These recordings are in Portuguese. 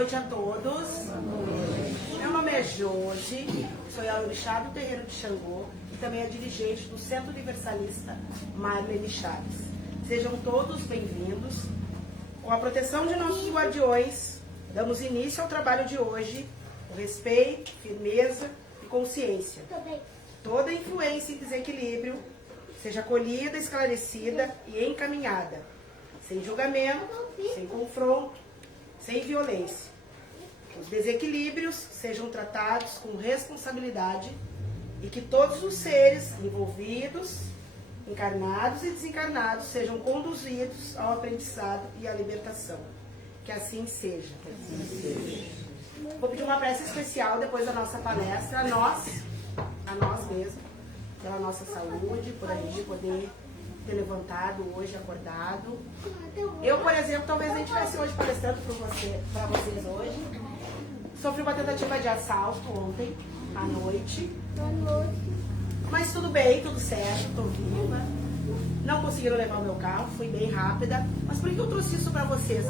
noite a todos. Meu nome é Jorge, sou a orixá do terreiro de Xangô e também a dirigente do Centro Universalista Marlene Chaves. Sejam todos bem-vindos. Com a proteção de nossos guardiões, damos início ao trabalho de hoje com respeito, firmeza e consciência. Toda influência e desequilíbrio seja acolhida, esclarecida e encaminhada, sem julgamento, sem confronto, sem violência. Os desequilíbrios sejam tratados com responsabilidade e que todos os seres envolvidos, encarnados e desencarnados, sejam conduzidos ao aprendizado e à libertação. Que assim seja. Vou pedir uma prece especial depois da nossa palestra, a nós mesmos, pela nossa saúde, por a gente poder ter levantado hoje, acordado. Eu, por exemplo, talvez nem estivesse hoje palestrando para vocês hoje. Sofri uma tentativa de assalto ontem, à noite. Mas tudo bem, tudo certo, estou viva. Não conseguiram levar o meu carro, fui bem rápida. Mas por que eu trouxe isso para vocês?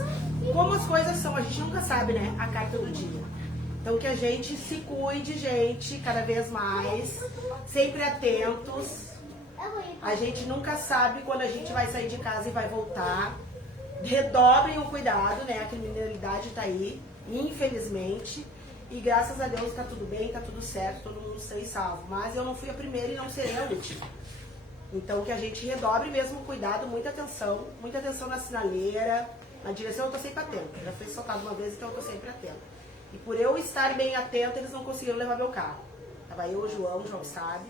Como as coisas são, a gente nunca sabe, né? A carta do dia. Então que a gente se cuide, gente, cada vez mais, sempre atentos. A gente nunca sabe quando a gente vai sair de casa e vai voltar. Redobrem o cuidado, né? A criminalidade está aí, infelizmente. E graças a Deus está tudo bem, está tudo certo, todo mundo sai salvo. Mas eu não fui a primeira e não serei a última. Então que a gente redobre mesmo o cuidado, muita atenção na sinaleira, na direção eu estou sempre atenta. Já fui soltado uma vez, então eu estou sempre atenta. E por eu estar bem atenta, eles não conseguiram levar meu carro. Estava eu, o João sabe.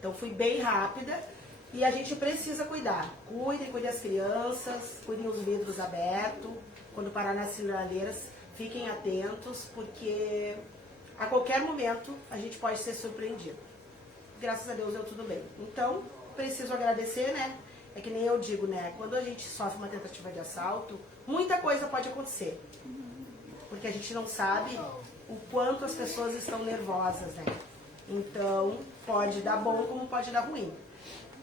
Então fui bem rápida. E a gente precisa cuidar. Cuidem das crianças, cuidem os vidros abertos. Quando parar nas sinaleiras, fiquem atentos, porque a qualquer momento a gente pode ser surpreendido. Graças a Deus deu tudo bem. Então, preciso agradecer, né? É que nem eu digo, né? Quando a gente sofre uma tentativa de assalto, muita coisa pode acontecer. Porque a gente não sabe o quanto as pessoas estão nervosas, né? Então, pode dar bom como pode dar ruim.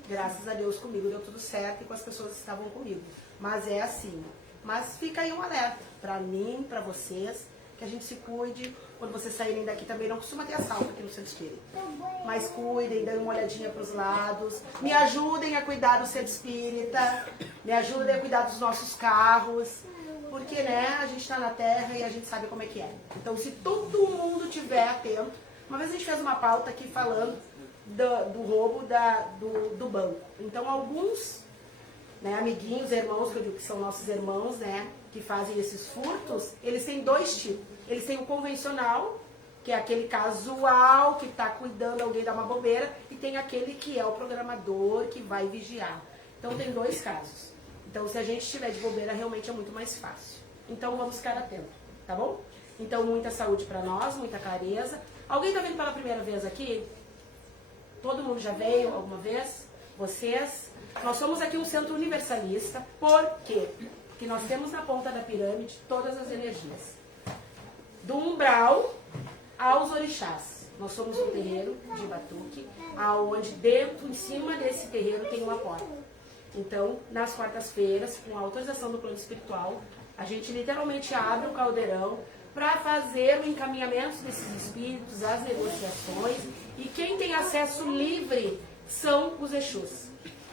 Graças a Deus comigo deu tudo certo e com as pessoas que estavam comigo. Mas é assim. Mas fica aí um alerta para mim, para vocês, que a gente se cuide. Quando vocês saírem daqui também não costuma ter assalto aqui no Centro Espírita. Mas cuidem, dêem uma olhadinha para os lados. Me ajudem a cuidar do Centro Espírita. Me ajudem a cuidar dos nossos carros. Porque, né, a gente está na Terra e a gente sabe como é que é. Então, se todo mundo estiver atento... Uma vez a gente fez uma pauta aqui falando do roubo do banco. Então, alguns, né, amiguinhos, irmãos, que eu digo que são nossos irmãos, né, que fazem esses furtos, eles têm dois tipos. Eles têm o convencional, que é aquele casual, que está cuidando, alguém dá uma bobeira, e tem aquele que é o programador, que vai vigiar. Então, tem dois casos. Então, se a gente estiver de bobeira, realmente é muito mais fácil. Então, vamos ficar atentos, tá bom? Então, muita saúde para nós, muita clareza. Alguém está vindo pela primeira vez aqui? Todo mundo já veio alguma vez? Vocês? Nós somos aqui um centro universalista. Por quê? Porque nós temos na ponta da pirâmide todas as energias. Do umbral aos orixás. Nós somos um terreiro de batuque, aonde dentro, em cima desse terreiro, tem uma porta. Então, nas quartas-feiras, com a autorização do plano espiritual, a gente literalmente abre o caldeirão para fazer o encaminhamento desses espíritos, as negociações, e quem tem acesso livre são os Exus.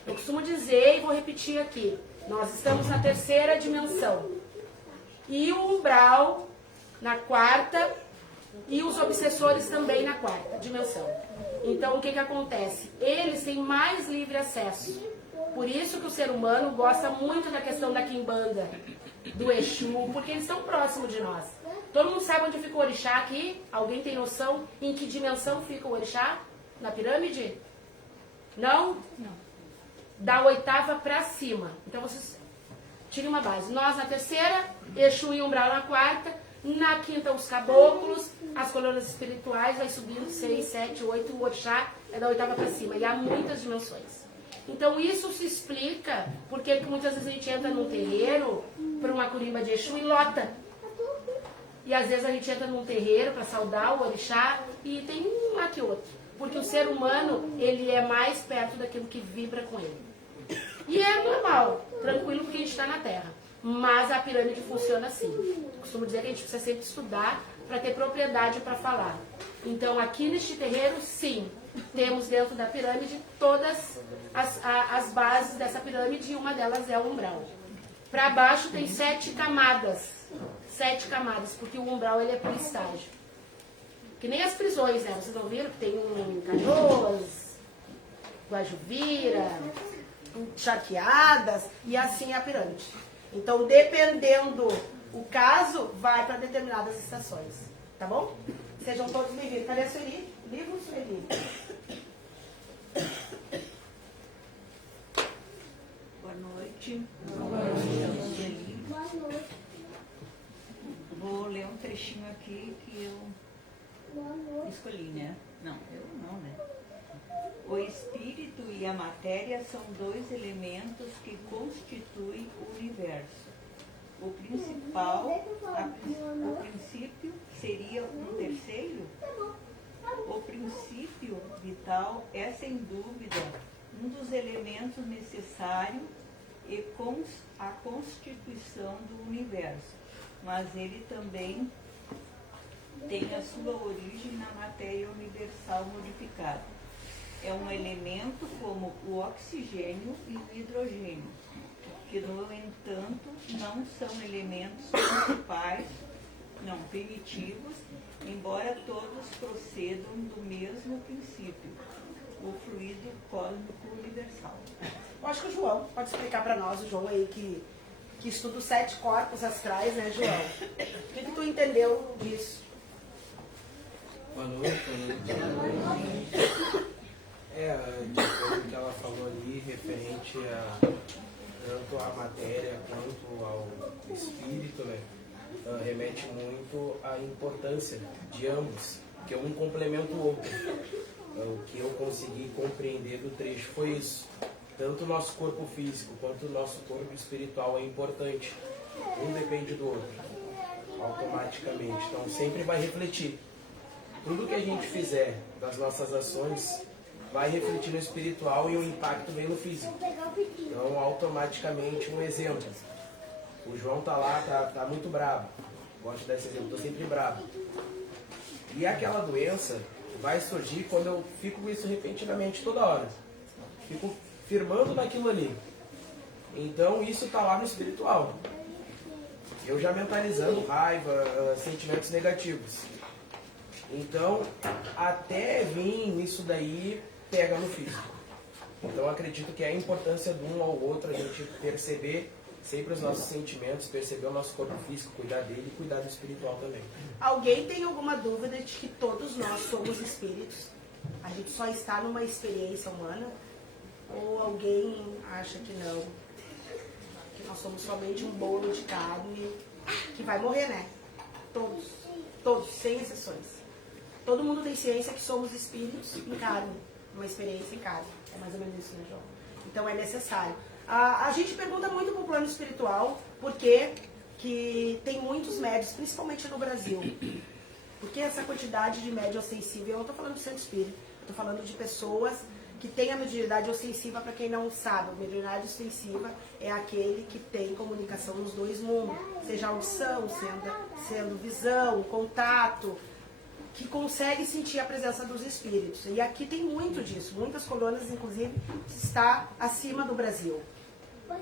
Eu costumo dizer, e vou repetir aqui, nós estamos na terceira dimensão, e o umbral na quarta, e os obsessores também na quarta dimensão. Então, o que acontece? Eles têm mais livre acesso. Por isso que o ser humano gosta muito da questão da quimbanda, do Exu, porque eles estão próximos de nós. Todo mundo sabe onde fica o orixá aqui? Alguém tem noção em que dimensão fica o orixá? Na pirâmide? Não? Não. Da oitava para cima. Então vocês tirem uma base. Nós na terceira, Exu e umbral na quarta, na quinta os caboclos, as colunas espirituais, vai subindo 6, 7, 8, o orixá é da oitava para cima. E há muitas dimensões. Então isso se explica porque muitas vezes a gente entra num terreiro para uma curimba de Exu e lota. E às vezes a gente entra num terreiro para saudar o orixá e tem um lá que outro. Porque o ser humano, ele é mais perto daquilo que vibra com ele. E é normal, tranquilo, porque a gente está na Terra. mas a pirâmide funciona assim. Costumo dizer que a gente precisa sempre estudar para ter propriedade para falar. Então, aqui neste terreiro, sim, temos dentro da pirâmide todas as bases dessa pirâmide, e uma delas é o umbral. Para baixo tem 7 camadas. 7 camadas, porque o umbral ele é por estágio. Que nem as prisões, né? Vocês ouviram que tem um Canoas, Guajuvira, Charqueadas, e assim é a pirâmide. Então, dependendo o caso, vai para determinadas estações. Tá bom? Sejam todos bem-vindos. Cadê a Sueli? Livro, Sueli. Boa noite. Boa noite. Boa noite. Vou ler um trechinho aqui que eu escolhi, né? Não, eu não, né? O espírito e a matéria são 2 elementos que constituem o universo. O principal, o princípio, seria um terceiro? O princípio vital é, sem dúvida, um dos elementos necessários e a constituição do universo, mas ele também tem a sua origem na matéria universal modificada. É um elemento como o oxigênio e o hidrogênio, que, no entanto, não são elementos principais, não primitivos, embora todos procedam do mesmo princípio, o fluido cósmico universal. Eu acho que o João pode explicar para nós, o João aí que estuda os 7 corpos astrais, né, João? O que tu entendeu disso? Boa noite, boa noite. De acordo com o que ela falou ali, referente a tanto à matéria quanto ao espírito, né? Remete muito à importância de ambos, que um complementa o outro. O que eu consegui compreender do trecho foi isso. Tanto o nosso corpo físico quanto o nosso corpo espiritual é importante. Um depende do outro, automaticamente. Então sempre vai refletir. Tudo que a gente fizer das nossas ações vai refletir no espiritual e o impacto vem no físico. Então, automaticamente, um exemplo. O João tá lá, tá muito bravo. Gosto de dar esse exemplo, tô sempre bravo. E aquela doença vai surgir quando eu fico com isso repentinamente toda hora. Fico firmando naquilo ali. Então, isso tá lá no espiritual. Eu já mentalizando raiva, sentimentos negativos. Então, até vir isso daí, pega no físico. Então, acredito que é a importância de um ao outro, a gente perceber sempre os nossos sentimentos, perceber o nosso corpo físico, cuidar dele e cuidar do espiritual também. Alguém tem alguma dúvida de que todos nós somos espíritos? A gente só está numa experiência humana? Ou alguém acha que não? Que nós somos somente um bolo de carne que vai morrer, né? Todos, sem exceções. Todo mundo tem ciência que somos espíritos em carne, uma experiência em carne. É mais ou menos isso, né, João? Então é necessário. A gente pergunta muito para o plano espiritual por que tem muitos médios, principalmente no Brasil. Por que essa quantidade de médios sensível? Eu não estou falando de centro espírita, estou falando de pessoas que têm a mediunidade ostensiva. Para quem não sabe, a mediunidade ostensiva é aquele que tem comunicação nos 2 mundos, seja audição, sendo visão, contato, que consegue sentir a presença dos espíritos. E aqui tem muito disso. Muitas colônias, inclusive, está acima do Brasil.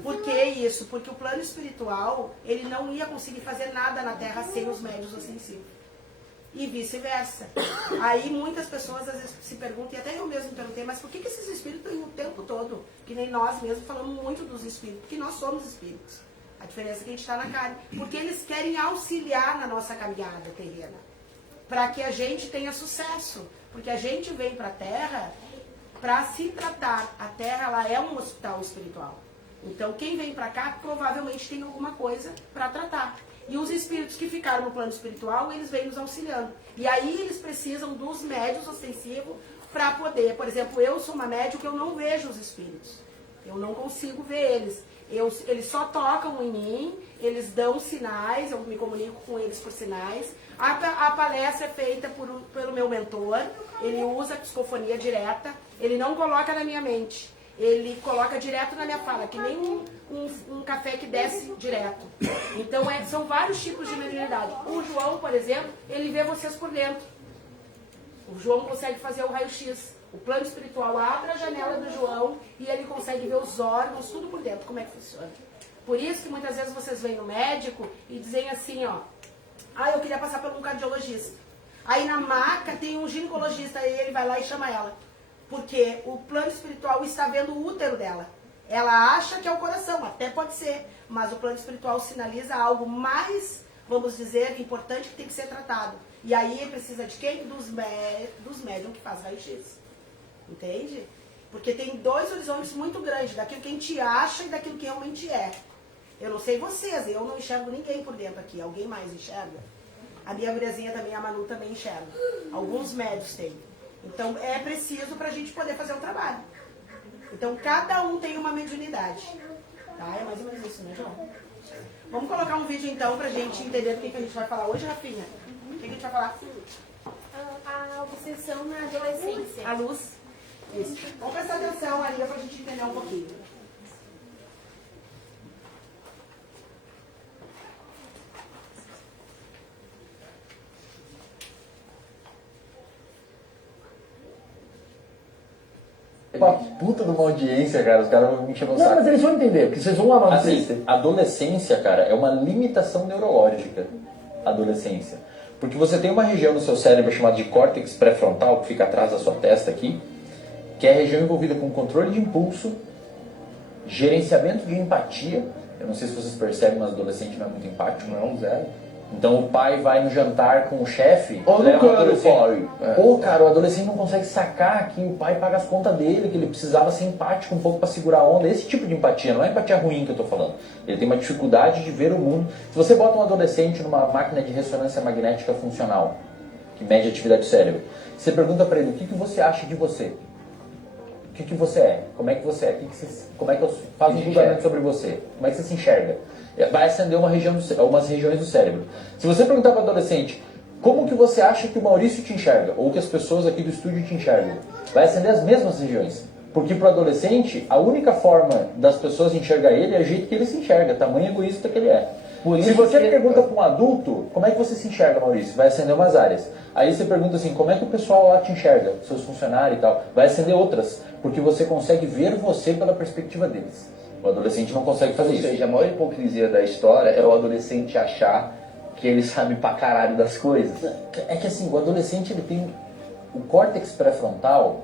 Por que isso? Porque o plano espiritual, ele não ia conseguir fazer nada na Terra sem os médios ostensivos. E vice-versa. Aí muitas pessoas às vezes se perguntam, e até eu mesmo perguntei, mas por que esses espíritos estão o tempo todo? Que nem nós mesmos falamos muito dos espíritos, porque nós somos espíritos. A diferença é que a gente está na carne. Porque eles querem auxiliar na nossa caminhada terrena, para que a gente tenha sucesso. Porque a gente vem para a Terra para se tratar. A Terra, ela é um hospital espiritual. Então, quem vem para cá, provavelmente tem alguma coisa para tratar. E os espíritos que ficaram no plano espiritual, eles vêm nos auxiliando. E aí, eles precisam dos médios ostensivos para poder... Por exemplo, eu sou uma médium que eu não vejo os espíritos. Eu não consigo ver eles. Eles só tocam em mim, eles dão sinais, eu me comunico com eles por sinais. A palestra é feita pelo meu mentor, ele usa a psicofonia direta, ele não coloca na minha mente. ele coloca direto na minha fala, que nem um café que desce direto. Então, são vários tipos de mediunidade. O João, por exemplo, ele vê vocês por dentro. O João consegue fazer o raio-x. O plano espiritual abre a janela do João e ele consegue ver os órgãos, tudo por dentro, como é que funciona. Por isso que muitas vezes vocês vêm no médico e dizem assim, ó, eu queria passar por um cardiologista. Aí na maca tem um ginecologista, aí ele vai lá e chama ela. Porque o plano espiritual está vendo o útero dela. Ela acha que é o coração, até pode ser, mas o plano espiritual sinaliza algo mais, vamos dizer, importante que tem que ser tratado. E aí precisa de quem? Dos médiums que faz raio-x. Entende? Porque tem dois horizontes muito grandes, daquilo que a gente acha e daquilo que realmente é. Eu não sei vocês, eu não enxergo ninguém por dentro aqui. Alguém mais enxerga? A minha guriazinha também, a Manu, também enxerga. Alguns médios têm. Então, é preciso para a gente poder fazer o trabalho. Então, cada um tem uma mediunidade. Tá? É mais ou menos isso, né, João? Vamos colocar um vídeo, então, para a gente entender do que a gente vai falar hoje, Rafinha? O que a gente vai falar? A obsessão na adolescência. A luz. Isso. Vamos prestar atenção, Maria, para a gente entender um pouquinho. Uma puta de uma audiência, cara. Os caras vão me encher o saco. Não, mas eles vão entender, porque vocês vão amadurecer. Assim, adolescência, cara, é uma limitação neurológica. Adolescência. Porque você tem uma região no seu cérebro chamada de córtex pré-frontal, que fica atrás da sua testa aqui, que é a região envolvida com controle de impulso, gerenciamento de empatia. Eu não sei se vocês percebem, mas adolescente não é muito empático. Não, zero. Então o pai vai no jantar com o chefe, Ou leva no o adolescente. pai. Pô, cara, o adolescente não consegue sacar que o pai paga as contas dele, que ele precisava ser empático um pouco para segurar a onda. Esse tipo de empatia, não é empatia ruim que eu tô falando. Ele tem uma dificuldade de ver o mundo. Se você bota um adolescente numa máquina de ressonância magnética funcional, que mede a atividade do cérebro, você pergunta para ele, o que você acha de você? O que você é? Como é que você é? Como é que eu faço um julgamento sobre você? Como é que você se enxerga? Vai acender umas regiões do cérebro. Se você perguntar para o adolescente, como que você acha que o Maurício te enxerga? Ou que as pessoas aqui do estúdio te enxergam? Vai acender as mesmas regiões. Porque para o adolescente, a única forma das pessoas enxergar ele é o jeito que ele se enxerga, tamanho egoísta que ele é. Se você pergunta para um adulto, como é que você se enxerga, Maurício? Vai acender umas áreas. Aí você pergunta assim, como é que o pessoal lá te enxerga? Seus funcionários e tal. Vai acender outras, porque você consegue ver você pela perspectiva deles. O adolescente não consegue fazer isso. Ou seja, a maior hipocrisia da história é o adolescente achar que ele sabe pra caralho das coisas. É que assim, o adolescente ele tem o córtex pré-frontal,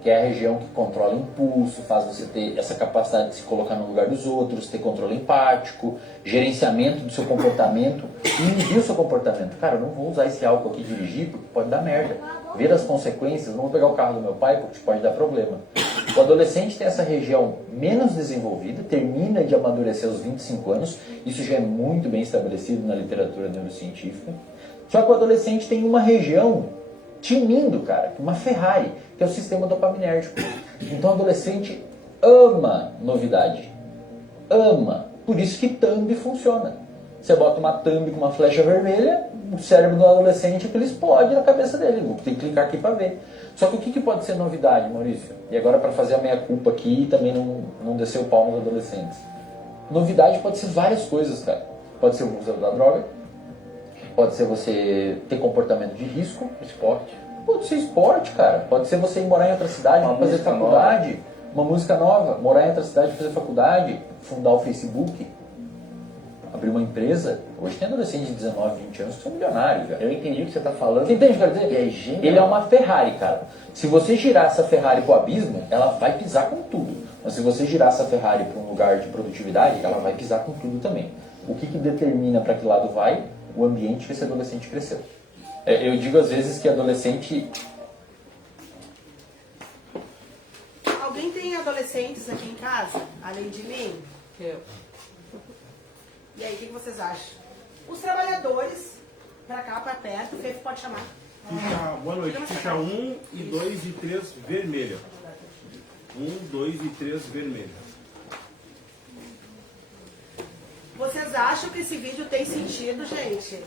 que é a região que controla o impulso, faz você ter essa capacidade de se colocar no lugar dos outros, ter controle empático, gerenciamento do seu comportamento e medir o seu comportamento. Cara, eu não vou usar esse álcool aqui e dirigir porque pode dar merda. Ver as consequências, não vou pegar o carro do meu pai porque pode dar problema. O adolescente tem essa região menos desenvolvida, termina de amadurecer aos 25 anos, isso já é muito bem estabelecido na literatura neurocientífica. Só que o adolescente tem uma região tinindo, cara, uma Ferrari, que é o sistema dopaminérgico. Então o adolescente ama novidade, ama. Por isso que thumb funciona. Você bota uma thumb com uma flecha vermelha, o cérebro do adolescente ele explode na cabeça dele. Tem que clicar aqui para ver. Só que o que pode ser novidade, Maurício? E agora para fazer a meia culpa aqui e também não descer o pau nos adolescentes. Novidade pode ser várias coisas, cara. Pode ser o uso da droga, pode ser você ter comportamento de risco, esporte. Pode ser esporte, cara. Pode ser você ir morar em outra cidade, fazer faculdade, uma música nova, morar em outra cidade, fazer faculdade, fundar o Facebook, abrir uma empresa. Hoje tem adolescentes de 19, 20 anos que são milionários, cara. Eu entendi o que você tá falando. Você entende o que eu quero dizer? É genial. Ele é uma Ferrari, cara. Se você girar essa Ferrari pro abismo, ela vai pisar com tudo. Mas se você girar essa Ferrari para um lugar de produtividade, ela vai pisar com tudo também. O que determina para que lado vai? O ambiente que esse adolescente cresceu. Eu digo às vezes que adolescente... Alguém tem adolescentes aqui em casa, além de mim? Eu. E aí, o que vocês acham? Os trabalhadores, pra cá, pra perto, o que pode chamar? Ficha, boa noite. Ficha 1 e 2 e 3 vermelha. 1, 2 e 3 vermelha. Vocês acham que esse vídeo tem sentido, gente?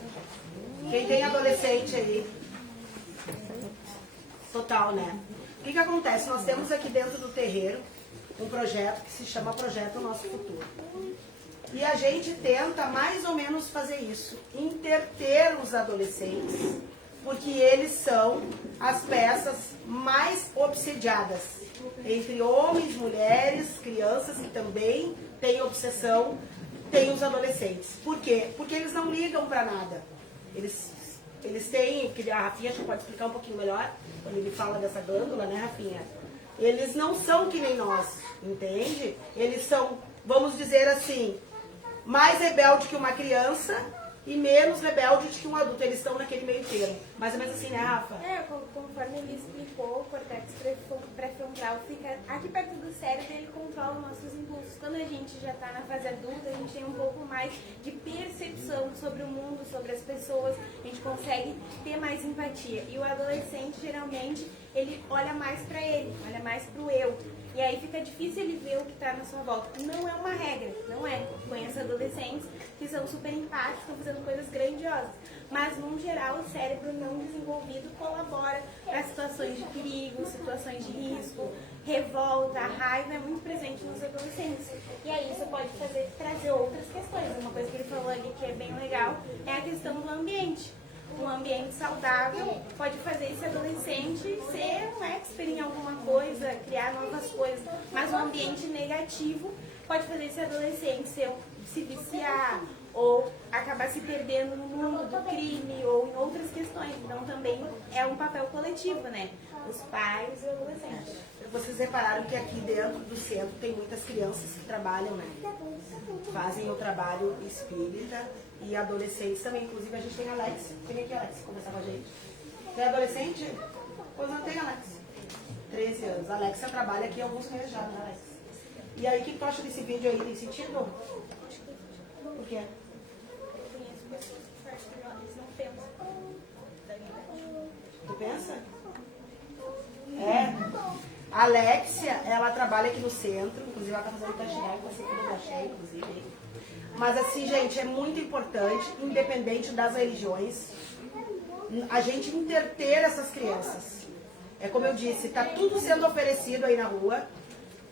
Quem tem adolescente aí? Total, né? O que acontece? Nós temos aqui dentro do terreiro um projeto que se chama Projeto Nosso Futuro. E a gente tenta mais ou menos fazer isso, interter os adolescentes, porque eles são as peças mais obsediadas, entre homens, mulheres, crianças que também têm obsessão, tem os adolescentes. Por quê? Porque eles não ligam para nada. Eles têm, que a Rafinha acho que pode explicar um pouquinho melhor, quando ele fala dessa glândula, né, Rafinha? Eles não são que nem nós, entende? Eles são, vamos dizer assim, mais rebelde que uma criança e menos rebelde que um adulto. Eles estão naquele meio termo. Mais ou menos assim, né, Rafa? Conforme ele explicou, o córtex pré-frontal fica aqui perto do cérebro e ele controla os nossos impulsos. Quando a gente já está na fase adulta, a gente tem um pouco mais de percepção sobre o mundo, sobre as pessoas, a gente consegue ter mais empatia. E o adolescente, geralmente, ele olha mais para ele, olha mais para o eu. E aí fica difícil ele ver o que está na sua volta. Não é uma regra, não é. Conheço adolescentes que são super empáticos, estão fazendo coisas grandiosas. Mas, no geral, o cérebro não desenvolvido colabora para situações de perigo, situações de risco, revolta, raiva, é muito presente nos adolescentes. E aí isso pode trazer outras questões. Uma coisa que ele falou ali que é bem legal é a questão do ambiente. Um ambiente saudável pode fazer esse adolescente ser um expert em alguma coisa, criar novas coisas. Mas um ambiente negativo pode fazer esse adolescente se viciar ou acabar se perdendo no mundo do crime ou em outras questões. Então também é um papel coletivo, né? Os pais e os adolescentes. Vocês repararam que aqui dentro do centro tem muitas crianças que trabalham, né? Fazem o trabalho espírita e adolescentes também. Inclusive a gente tem a Alex. Vem aqui, Alex, conversar com a gente. Tem adolescente? Pois não tem, Alex. 13 anos. A Alexa trabalha aqui há alguns meses já, né, Alex? E aí, o que tu acha desse vídeo aí? Tem sentido? Por quê? Tu pensa? A Alexia, ela trabalha aqui no centro, inclusive ela tá fazendo teste com a segunda da Cheia, inclusive. Mas assim, gente, é muito importante, independente das religiões, a gente interter essas crianças. É como eu disse, tá tudo sendo oferecido aí na rua,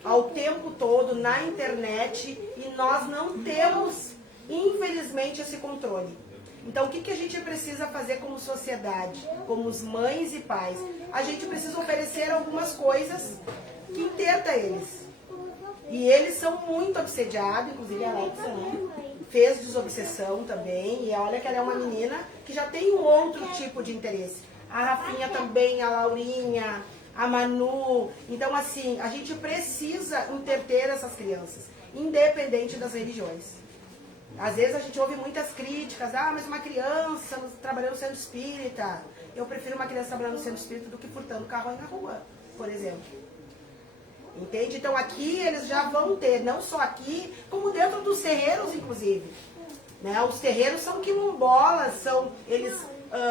ao tempo todo, na internet, e nós não temos, infelizmente, esse controle. Então, o que a gente precisa fazer como sociedade, como os mães e pais? A gente precisa oferecer algumas coisas que interta eles. E eles são muito obsediados, inclusive a Alexa, né? Fez desobsessão também, e olha que ela é uma menina que já tem um outro tipo de interesse. A Rafinha também, a Laurinha, a Manu. Então, assim, a gente precisa interter essas crianças, independente das religiões. Às vezes a gente ouve muitas críticas, mas uma criança trabalhando no centro espírita. Eu prefiro uma criança trabalhando no centro espírita do que furtando carro aí na rua, por exemplo. Entende? Então aqui eles já vão ter, não só aqui, como dentro dos terreiros, inclusive. Né? Os terreiros são quilombolas, eles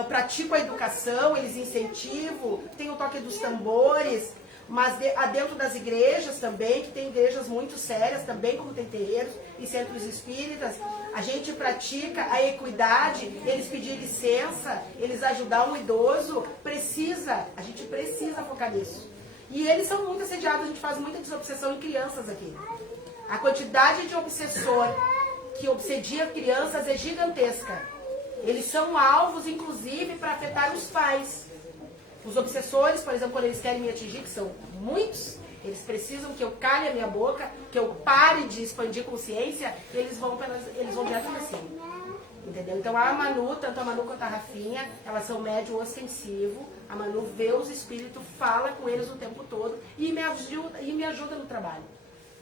praticam a educação, eles incentivam, tem o toque dos tambores, mas dentro das igrejas também, que tem igrejas muito sérias também, como tem terreiros e centros espíritas, a gente pratica a equidade, eles pedir licença, eles ajudar um idoso, a gente precisa focar nisso. E eles são muito assediados, a gente faz muita desobsessão em crianças aqui. A quantidade de obsessor que obsedia crianças é gigantesca. Eles são alvos, inclusive, para afetar os pais. Os obsessores, por exemplo, quando eles querem me atingir, que são muitos, eles precisam que eu cale a minha boca, que eu pare de expandir consciência, e eles vão direto pra cima. Entendeu? Então a Manu, tanto a Manu quanto a Rafinha, elas são médium ostensivo. A Manu vê os espíritos, fala com eles o tempo todo e me ajuda no trabalho.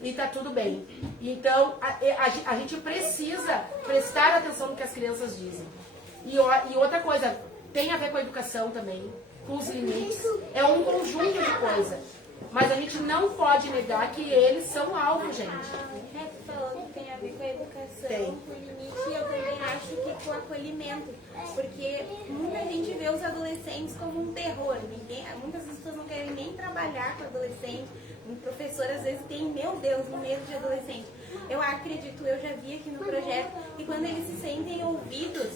E tá tudo bem. Então a gente precisa prestar atenção no que as crianças dizem. E outra coisa, tem a ver com a educação também, com os limites. É um conjunto de coisas. Mas a gente não pode negar que eles são alvo, gente. Falando que tem a ver com a educação, com o limite, e eu também acho que com o acolhimento. Porque muita gente vê os adolescentes como um terror. Muitas pessoas não querem nem trabalhar com adolescente. Um professor às vezes tem, meu Deus, um medo de adolescente. Eu acredito, eu já vi aqui no projeto, que quando eles se sentem ouvidos,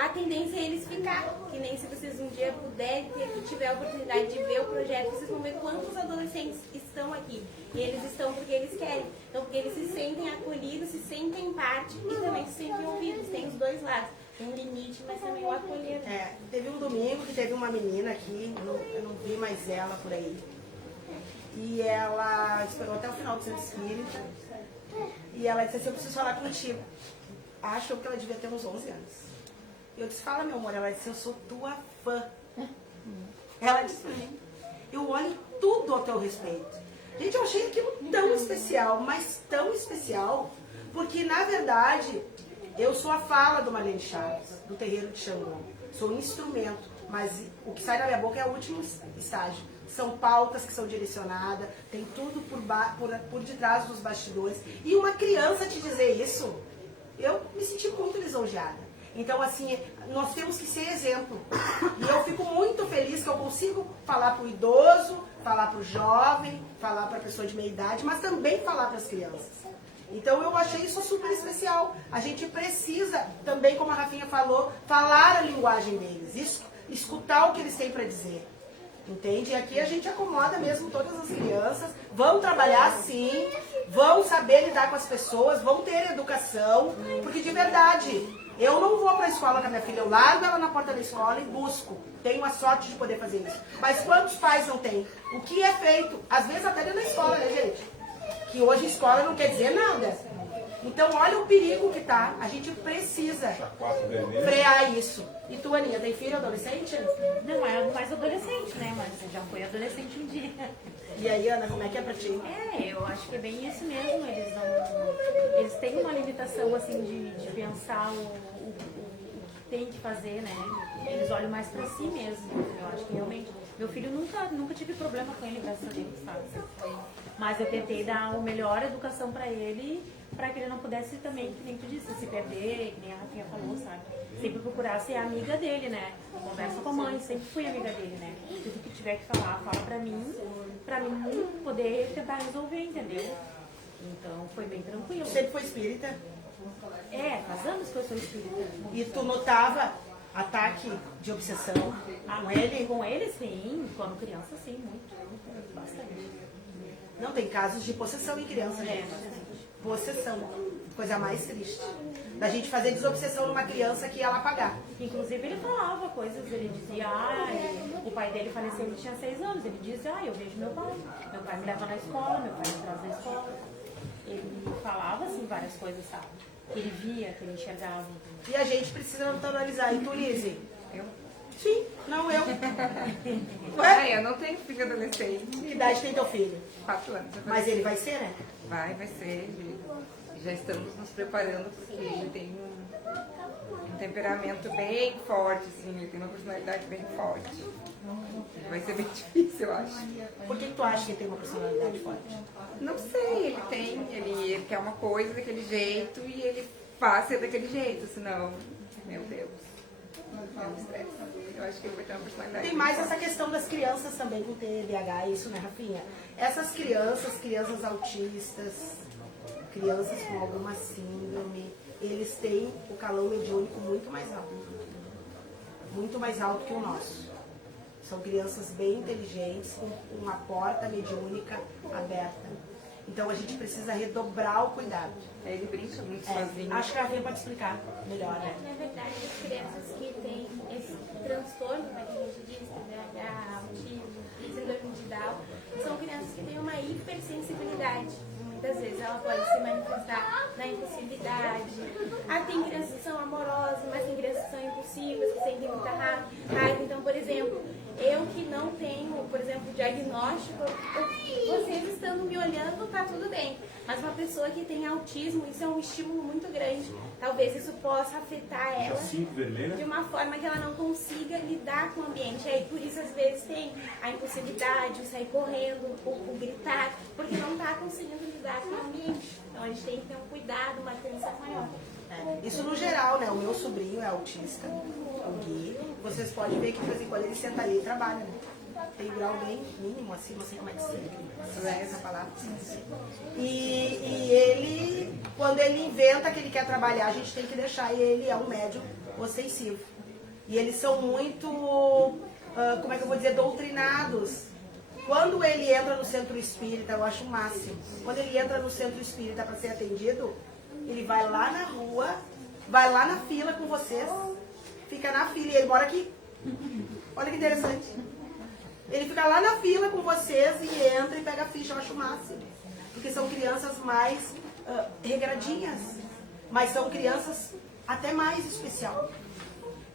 a tendência é eles ficar. Que nem se vocês um dia puderem, tiver a oportunidade de ver o projeto, vocês vão ver quantos adolescentes estão aqui. E eles estão porque eles querem. Então, porque eles se sentem acolhidos, se sentem parte e também se sentem ouvidos. Tem os dois lados. Tem um limite, mas também o acolher. Teve um domingo que teve uma menina aqui, eu não vi mais ela por aí. E ela esperou até o final do centro espírita. E ela disse assim, eu preciso falar contigo. Acho que ela devia ter uns 11 anos. Eu disse, fala meu amor. Ela disse, eu sou tua fã. Ela disse pra mim, eu olho tudo ao teu respeito. Gente, eu achei aquilo tão especial, mas tão especial, porque na verdade eu sou a fala do Marlene Chaves, do terreiro de Xangô. Sou um instrumento, mas o que sai da minha boca é o último estágio. São pautas que são direcionadas, tem tudo por detrás dos bastidores. E uma criança te dizer isso, eu me senti muito lisonjeada. Então, assim, nós temos que ser exemplo. E eu fico muito feliz que eu consigo falar para o idoso, falar para o jovem, falar para a pessoa de meia idade, mas também falar para as crianças. Então, eu achei isso super especial. A gente precisa, também, como a Rafinha falou, falar a linguagem deles, escutar o que eles têm para dizer. Entende? E aqui a gente acomoda mesmo todas as crianças, vão trabalhar sim, vão saber lidar com as pessoas, vão ter educação, porque de verdade, eu não vou para a escola com a minha filha, eu largo ela na porta da escola e busco. Tenho a sorte de poder fazer isso. Mas quantos pais não têm? O que é feito? Às vezes até dentro da escola, né, gente? Que hoje escola não quer dizer nada. Então, olha o perigo que tá. A gente precisa frear isso. E tu, Aninha, tem filho adolescente? Não é mais adolescente, né? Mas já foi adolescente um dia. E aí, Ana, como é que é pra ti? Eu acho que é bem isso mesmo. Eles têm uma limitação, assim, de pensar o que tem que fazer, né? Eles olham mais pra si mesmo. Eu acho que realmente... Meu filho nunca tive problema com ele, graças a Deus, sabe? Mas eu tentei dar a melhor educação pra ele, para que ele não pudesse também, que nem tu disse, se perder, que nem a Rafinha falou, sabe? Sempre procurar ser amiga dele, né? Conversa com a mãe, sempre fui amiga dele, né? Tudo que tiver que falar, fala pra mim poder tentar resolver, entendeu? Então foi bem tranquilo. Sempre foi espírita? Faz anos que eu sou espírita. E tu notava ataque de obsessão com ele? Com ele, sim. Quando criança, sim, muito. Bastante. Não, tem casos de possessão em criança, né? Possessão, coisa mais triste. Da gente fazer desobsessão numa criança que ela apagar. Inclusive ele falava coisas, ele dizia, o pai dele faleceu, ele tinha 6 anos, ele dizia, eu vejo meu pai me leva na escola, meu pai me traz da escola. Ele falava assim várias coisas, sabe? Que ele via, que ele enxergava. E a gente precisa naturalizar. E tu, Lizzy? Eu? Sim, não eu. Eu não tenho filho adolescente. Que idade tem teu filho? 4 anos. Mas ele vai ser, né? Vai ser. Já estamos nos preparando porque ele tem um temperamento bem forte, assim, ele tem uma personalidade bem forte. Vai ser bem difícil, eu acho. Por que tu acha que ele tem uma personalidade forte? Não sei, ele quer uma coisa daquele jeito e ele faz ser daquele jeito, senão, meu Deus, é um estresse. Eu acho que ele vai ter uma personalidade. Tem mais essa questão das crianças também com TDAH, isso, né, Rafinha? Essas crianças autistas, crianças com alguma síndrome, eles têm o calão mediúnico muito mais alto que o nosso. São crianças bem inteligentes, com uma porta mediúnica aberta. Então a gente precisa redobrar o cuidado. Ele brinca muito sozinho. Acho que a Rafinha pode explicar melhor, né? Na verdade, as crianças que têm esse transtorno, né, que a gente diz, TDAH, autismo, síndrome de Down, são crianças que têm uma hipersensibilidade. Muitas vezes ela pode se manifestar na impulsividade. Tem crianças que são amorosas, mas tem crianças que são impulsivas, que sentem muita raiva. Então, por exemplo, eu que não tenho, por exemplo, diagnóstico, vocês estando me olhando, tá tudo bem. Mas uma pessoa que tem autismo, isso é um estímulo muito grande. Talvez isso possa afetar ela de uma forma que ela não consiga lidar com o ambiente. Aí por isso às vezes tem a impulsividade, o sair correndo, o gritar, porque não está conseguindo lidar com o ambiente. Então a gente tem que ter um cuidado, uma atenção maior. Isso no geral, né? O meu sobrinho é autista, o Gui. Vocês podem ver que de vez em quando ele senta ali e trabalha, né? Tem grau bem mínimo, assim, não sei como é que se é essa palavra. E ele, quando ele inventa que ele quer trabalhar, a gente tem que deixar, e ele é um médium ostensivo. E eles são muito, como é que eu vou dizer, doutrinados. Quando ele entra no centro espírita, eu acho o máximo. Quando ele entra no centro espírita para ser atendido, ele vai lá na rua, vai lá na fila com vocês, fica na fila e ele mora aqui. Olha que interessante. Ele fica lá na fila com vocês e entra e pega a ficha, eu acho o máximo. Porque são crianças mais regradinhas, mas são crianças até mais especial.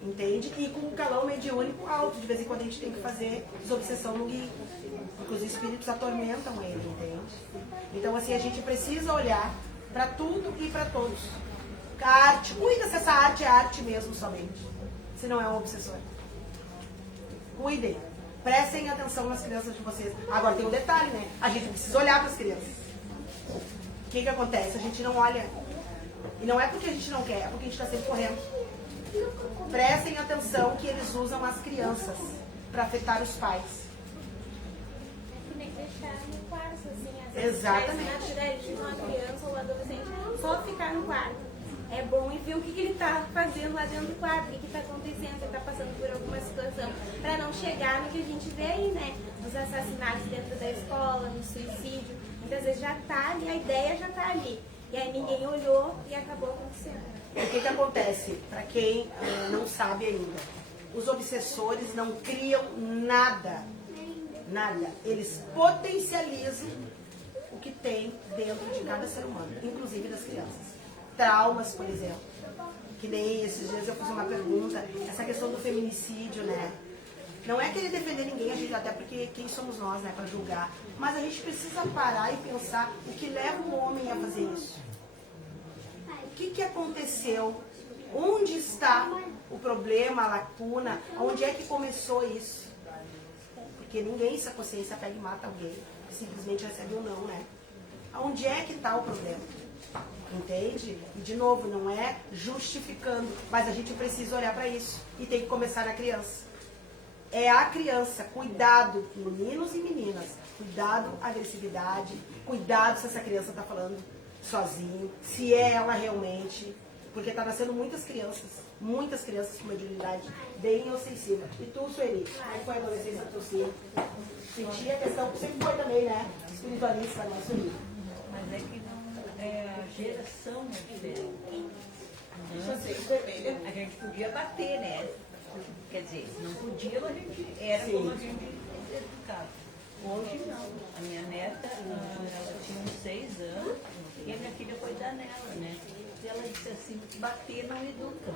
Entende? E com o calão mediúnico alto. De vez em quando a gente tem que fazer desobsessão no guia. Porque os espíritos atormentam ele, entende? Então, assim, a gente precisa olhar para tudo e para todos. A arte, cuida se essa arte é arte mesmo somente. Se não é um obsessor. Cuidem. Prestem atenção nas crianças de vocês. Agora tem um detalhe, né? A gente precisa olhar para as crianças. O que acontece? A gente não olha. E não é porque a gente não quer, é porque a gente está sempre correndo. Prestem atenção que eles usam as crianças para afetar os pais. Tem que deixar no quarto, assim, às vezes. Exatamente. Natural de uma criança ou adolescente só ficar no quarto. É bom e ver o que ele está fazendo lá dentro do quarto, o que está acontecendo, se ele está passando por alguma situação, para não chegar no que a gente vê aí, né? Nos assassinatos dentro da escola, no suicídio. Muitas vezes já está ali, a ideia já está ali. E aí ninguém olhou e acabou acontecendo. O que acontece? Para quem não sabe ainda, os obsessores não criam nada. Nada. Eles potencializam o que tem dentro de cada ser humano, inclusive das crianças. Traumas, por exemplo. Que nem esses dias eu fiz uma pergunta, essa questão do feminicídio, né? Não é querer defender ninguém, a gente, até porque quem somos nós, né, para julgar. Mas a gente precisa parar e pensar o que leva o homem a fazer isso. O que aconteceu? Onde está o problema, a lacuna? Onde é que começou isso? Porque ninguém, se a consciência pega e mata alguém, simplesmente recebe um não, né? Onde é que está o problema? Entende? E de novo, não é justificando, mas a gente precisa olhar para isso. E tem que começar na criança. É a criança, cuidado, meninos e meninas. Cuidado, agressividade. Cuidado se essa criança está falando sozinho, se é ela realmente, porque está nascendo muitas crianças com mediunidade bem ostensiva. E tu, Sueli, como é que foi a adolescência do teu filho? Sentia a questão, você foi também, né? Espiritualista, né, Sueli? Mas é que não, a geração é diferente. A gente podia bater, né? Quer dizer, se não podia, a gente era como a gente educava. Hoje não. A minha neta, ela tinha uns 6 anos e a minha filha foi dar nela, né? E ela disse assim, bater não educa.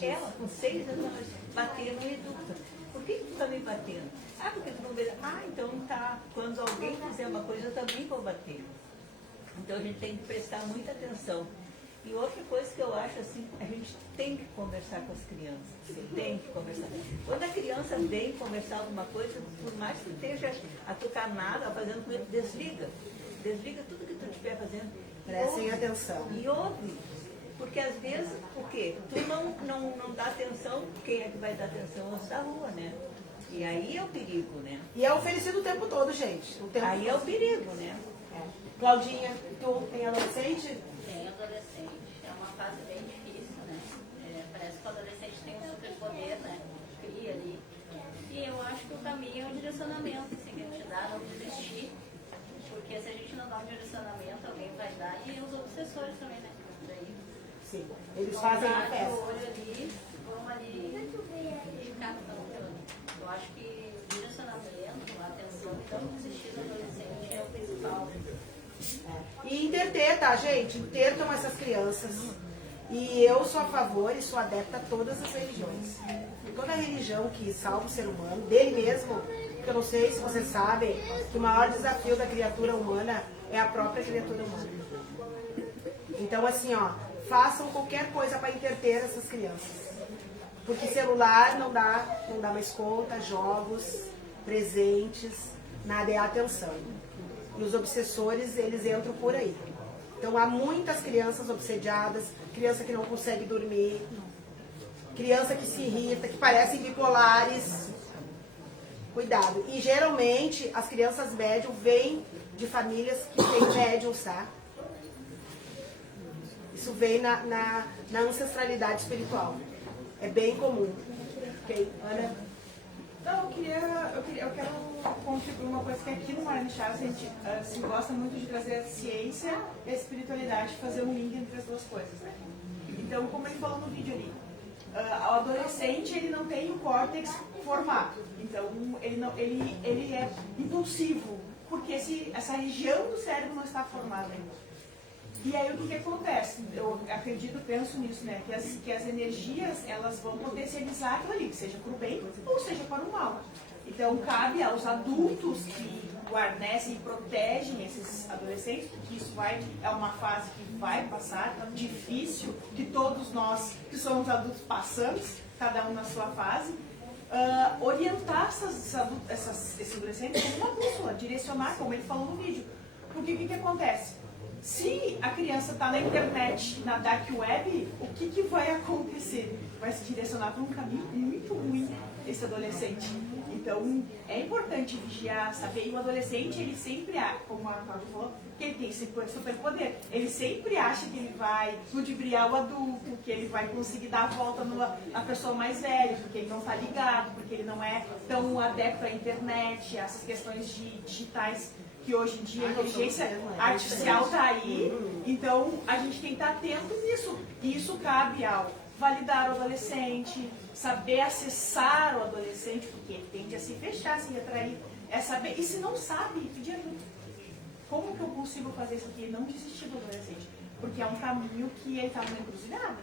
Ela, com 6 anos, ela disse, bater não educa. Por que tu tá me batendo? Ah, porque tu não vê. Ah, então tá. Quando alguém fizer uma coisa, eu também vou bater. Então a gente tem que prestar muita atenção. E outra coisa que eu acho assim, a gente tem que conversar com as crianças. Tem que conversar. Quando a criança vem conversar alguma coisa, por mais que esteja a tocar nada, fazendo com ele, desliga. Desliga tudo que tu estiver fazendo. Prestem atenção. E ouve. Porque às vezes, o quê? Tu não dá atenção, quem é que vai dar atenção? Os da rua, né? E aí é o perigo, né? E é oferecido o tempo todo, gente. O tempo aí todo. É o perigo, né? Claudinha, tu tem adolescente? Tem adolescente. É uma fase bem difícil, né? Parece que o adolescente tem um superpoder, né? Cria ali. E eu acho que o caminho é o direcionamento, assim, que a gente dá, não desistir. Porque se a gente não dá um direcionamento, alguém vai dar. E os obsessores também, né? Daí, sim. Eles fazem a festa. o olho ali, vão ali e captam. Eu acho que direcionamento, atenção e não desistir do adolescente é o principal. E interter, tá, gente? Intertam essas crianças. E eu sou a favor e sou adepta a todas as religiões. Toda religião que salva o ser humano, dele mesmo, porque eu não sei se vocês sabem, que o maior desafio da criatura humana é a própria criatura humana. Então, assim, ó, façam qualquer coisa para interter essas crianças. Porque celular não dá mais conta, jogos, presentes, nada, é atenção. E os obsessores, eles entram por aí. Então há muitas crianças obsediadas, criança que não consegue dormir, criança que se irrita, que parecem bipolares. Cuidado. E geralmente as crianças médium vêm de famílias que têm médiums, tá? Isso vem na ancestralidade espiritual. É bem comum. Ok? Ana? Não, eu quero contribuir uma coisa que aqui no Marlene Chaves a gente se gosta muito de trazer a ciência e a espiritualidade, fazer um link entre as duas coisas, né? Então, como ele falou no vídeo ali, o adolescente ele não tem o córtex formado, então ele é impulsivo, porque essa região do cérebro não está formada ainda. E aí o que acontece? Eu acredito, penso nisso, né? Que as energias elas vão potencializar aquilo ali, seja para o bem ou seja para o mal. Então cabe aos adultos que guarnecem e protegem esses adolescentes, porque isso é uma fase que vai passar, difícil, que todos nós que somos adultos passamos, cada um na sua fase. Orientar esses adolescentes como uma bússola, direcionar, como ele falou no vídeo. Porque o que acontece? Se a criança está na internet, na dark web, o que vai acontecer? Vai se direcionar para um caminho muito ruim esse adolescente. Então, é importante vigiar, saber. E o adolescente, ele sempre, como a Cláudia falou, que ele tem esse superpoder. Ele sempre acha que ele vai ludibriar o adulto, que ele vai conseguir dar a volta na pessoa mais velha, porque ele não está ligado, porque ele não é tão adepto à internet, a essas questões digitais, que hoje em dia a inteligência artificial está aí. Então, a gente tem que estar atento nisso. E isso cabe ao validar o adolescente, saber acessar o adolescente, porque ele tende a se fechar, se retrair. É saber, e se não sabe, pedir ajuda. Como que eu consigo fazer isso aqui? Não desistir do adolescente. Porque é um caminho que ele está numa encruzilhada.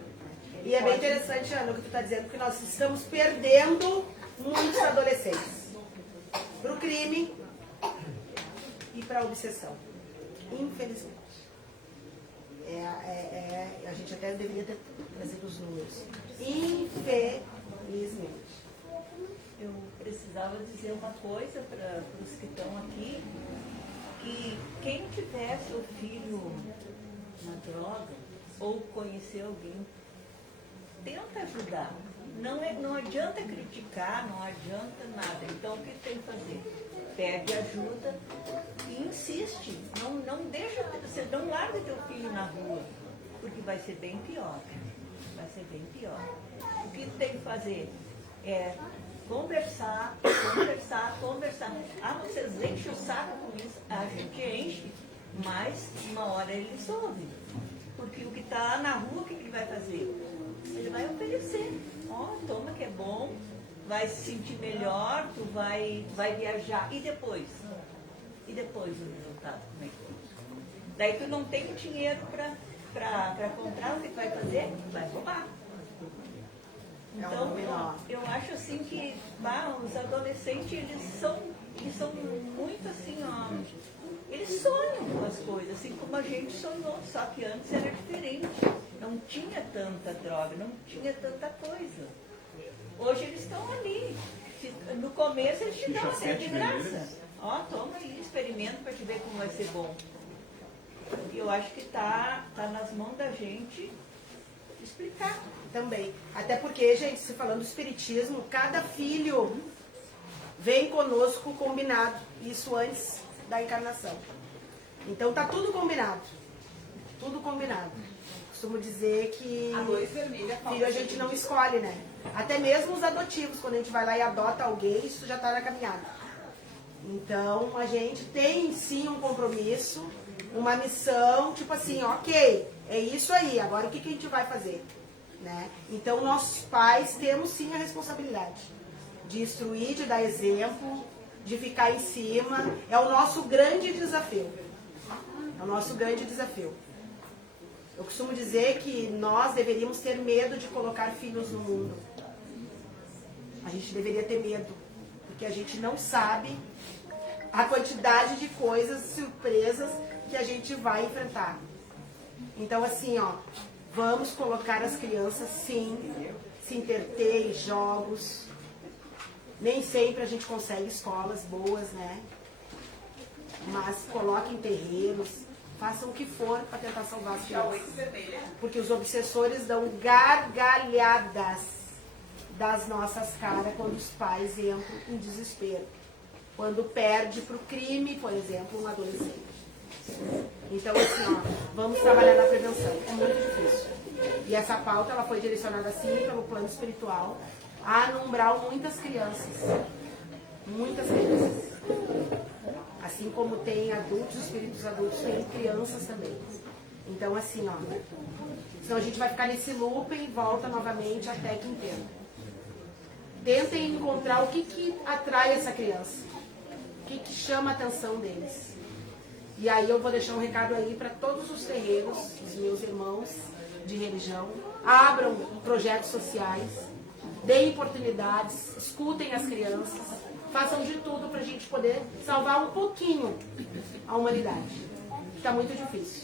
E é bem interessante, Ana, o que tu está dizendo, porque nós estamos perdendo muitos adolescentes para o crime e para a obsessão. Infelizmente. A gente até deveria ter trazido os números. Infelizmente. Eu precisava dizer uma coisa para os que estão aqui, que quem tiver seu filho na droga ou conhecer alguém, tenta ajudar. Não adianta criticar, não adianta nada. Então o que tem que fazer? Pede ajuda e insiste. Não larga teu filho na rua, porque vai ser bem pior. Vai ser bem pior. O que tem que fazer é conversar. Vocês enchem o saco com isso. A gente enche, mas uma hora ele resolve. Porque o que está na rua, o que ele vai fazer? Ele vai oferecer. Toma que é bom, vai se sentir melhor, tu vai viajar. E depois? E depois o resultado, como é que é? Daí tu não tem dinheiro para comprar, o que tu vai fazer? Vai roubar. Então, eu acho assim que os adolescentes, eles são muito assim, eles sonham com as coisas, assim como a gente sonhou, só que antes era diferente. Não tinha tanta droga, não tinha tanta coisa. Hoje eles estão ali. No começo eles te dão até de graça. Toma aí, experimenta para te ver como vai ser bom. E eu acho que tá nas mãos da gente explicar. Também. Até porque, gente, se falando do espiritismo, cada filho vem conosco combinado. Isso antes da encarnação. Então tá tudo combinado. Tudo combinado. Costumo dizer que filho a gente não escolhe, né? Até mesmo os adotivos, quando a gente vai lá e adota alguém, isso já está na caminhada. Então, a gente tem sim um compromisso, uma missão, tipo assim, ok, é isso aí, agora o que a gente vai fazer? Né? Então, nossos pais temos sim a responsabilidade de instruir, de dar exemplo, de ficar em cima. É o nosso grande desafio. É o nosso grande desafio. Eu costumo dizer que nós deveríamos ter medo de colocar filhos no mundo. A gente deveria ter medo, porque a gente não sabe a quantidade de coisas, surpresas que a gente vai enfrentar. Então, assim, vamos colocar as crianças, sim, se interter em jogos. Nem sempre a gente consegue escolas boas, né? Mas coloquem terreiros, façam o que for para tentar salvar as crianças. Porque os obsessores dão gargalhadas das nossas caras quando os pais entram em desespero. Quando perde para o crime, por exemplo, um adolescente. Então, assim, vamos trabalhar na prevenção. É muito difícil. E essa pauta ela foi direcionada assim pelo plano espiritual a no umbral muitas crianças. Muitas crianças. Assim como tem adultos, espíritos adultos, tem crianças também. Então assim, ó. Senão a gente vai ficar nesse looping e volta novamente até que entenda. Tentem encontrar o que atrai essa criança. O que chama a atenção deles. E aí eu vou deixar um recado aí para todos os terreiros, os meus irmãos de religião. Abram projetos sociais, deem oportunidades, escutem as crianças, façam de tudo para a gente poder salvar um pouquinho a humanidade. Está muito difícil.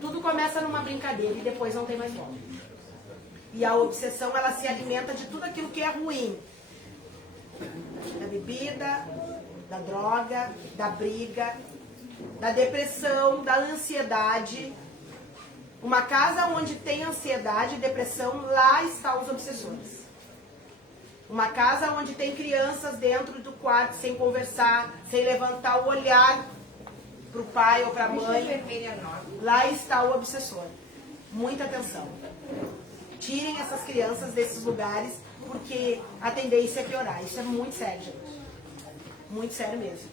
Tudo começa numa brincadeira e depois não tem mais volta. E a obsessão, ela se alimenta de tudo aquilo que é ruim. Da bebida, da droga, da briga, da depressão, da ansiedade. Uma casa onde tem ansiedade e depressão, lá estão os obsessores. Uma casa onde tem crianças dentro do quarto sem conversar, sem levantar o olhar para o pai ou para a mãe, lá está o obsessor. Muita atenção. Tirem essas crianças desses lugares, porque a tendência é piorar. Isso é muito sério, gente. Muito sério mesmo.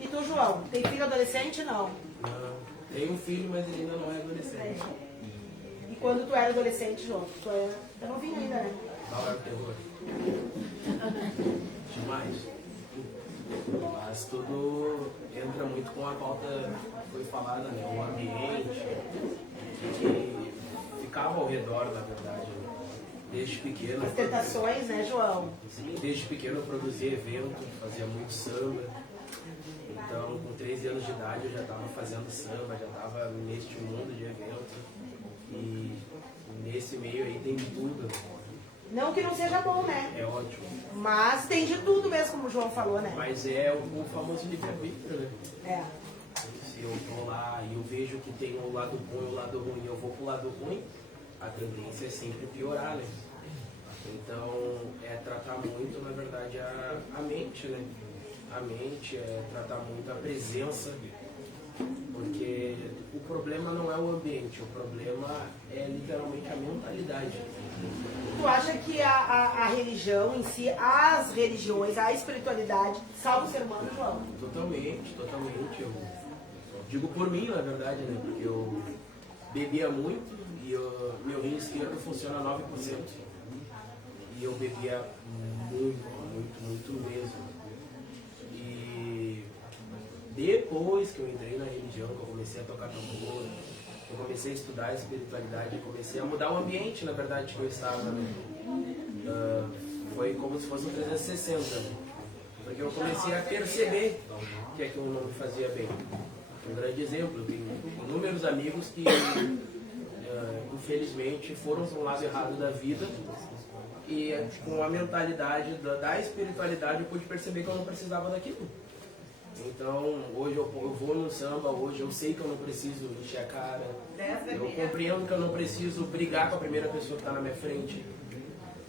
E tu, João, tem filho adolescente? Não. Não. Tenho um filho, mas ele ainda não é adolescente. E quando tu era adolescente, João? Tu era novinho ainda, né? Qual é o terror? Demais. Mas tudo entra muito com a pauta que foi falada, né? O ambiente que ficava ao redor, na verdade. Né? Desde pequeno. As tentações, né, João? Sim, desde pequeno eu produzia evento, fazia muito samba. Então, com 13 anos de idade eu já estava fazendo samba, já estava neste mundo de evento. E nesse meio aí tem de tudo. Não que não seja bom, né? É ótimo. Mas tem de tudo mesmo, como o João falou, né? Mas é o famoso livre-arbítrio, né? É. Se eu vou lá e eu vejo que tem o lado bom e o lado ruim, eu vou pro lado ruim, a tendência é sempre piorar, né? Então, é tratar muito, na verdade, a mente, né? A mente, é tratar muito a presença, porque o problema não é o ambiente, o problema é literalmente a mentalidade. Tu acha que a religião em si, as religiões, a espiritualidade, salva o ser humano, João? Totalmente, totalmente. Eu digo por mim, na verdade, né? Porque eu bebia muito e meu rim esquerdo funciona 9%. E eu bebia muito mesmo. E depois que eu entrei na religião, que eu comecei a tocar tambor, eu comecei a estudar a espiritualidade, comecei a mudar o ambiente, na verdade, que eu estava. Né? Foi como se fosse um 360. Né? Porque eu comecei a perceber que aquilo não me fazia bem. Um grande exemplo, eu tenho inúmeros amigos que, infelizmente, foram para um lado errado da vida. E com a mentalidade da espiritualidade eu pude perceber que eu não precisava daquilo. Então hoje eu vou no samba, hoje eu sei que eu não preciso encher a cara. Eu compreendo que eu não preciso brigar com a primeira pessoa que está na minha frente.